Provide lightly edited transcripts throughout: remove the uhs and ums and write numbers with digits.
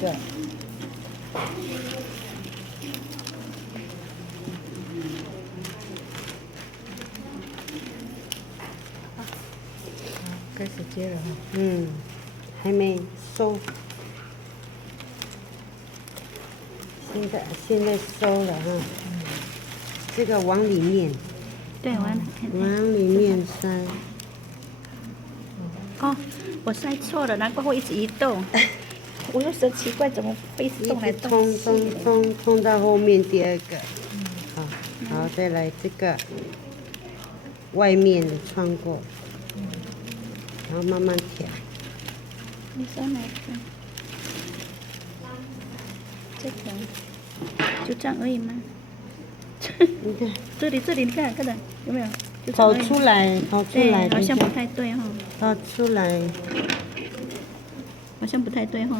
个。开始接了哈。还没收。现在收了哈。这个往里面。对，往里面塞。哦，我塞错了，难怪会一直移动。我就说奇怪，怎么会一直动来动去？冲到后面第二个。好，再来这个外面的穿过，然后慢慢调。你说哪个？这个就这样而已吗？你看，这里，你看有没有？跑出来，对，好像不太对哈。跑出来，好像不太对哈。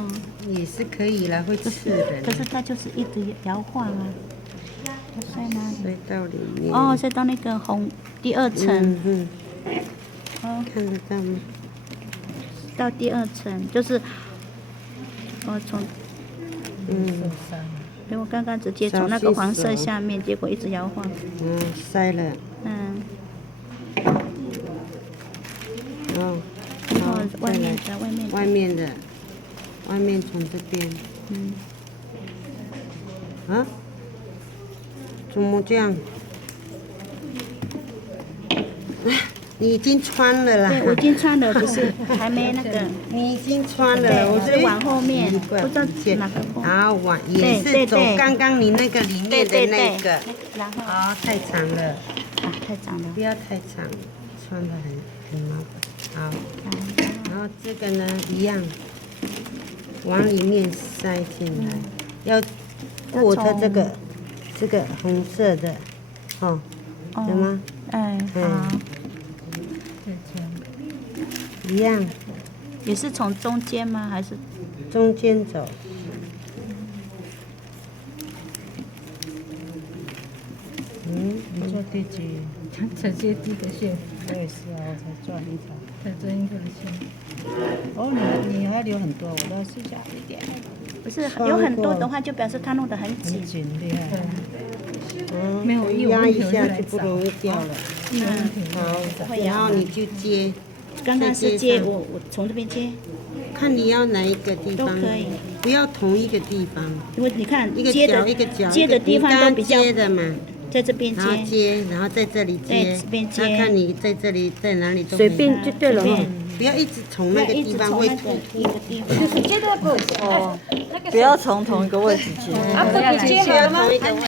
也是可以啦，会刺人。可是它就是一直摇晃啊。塞哪里？塞到里面。哦，塞到那个红第二层。哦，看得到吗？到第二层就是从。因为我刚刚直接从那个黄色下面，结果一直摇晃。塞了。外面从这边。怎么这样？你已经穿了啦。对，我已经穿了，只是还没那个。你已经穿了，我是往后面，不知道哪个后。然后也是走刚刚你那个里面的那个。然后。太长了。太长了。不要太长，穿得很麻烦。好。然后这个呢，一样，往里面塞进来，要过它这个红色的，有吗？好。一样。也是从中间吗？还是？中间走。你做第几？才接第一个线。我也是啊，我才转一条。才转一条线。哦，你还留很多，我都要试小一点。不是有很多的话，就表示它弄得很紧。很紧，厉害。没有压一下就不容易掉了。好，然后你就接。刚刚是接我从这边接。看你要哪一个地方。都可以。不要同一个地方。因为你看一个角一个角。接的地方都比较。接的嘛。在这边接，然后在这里接。这边接。那看你在这里在哪里都随便就对了。不要一直从那个地方会吐。接的不。不要从同一个位置接。不要从同一个位置。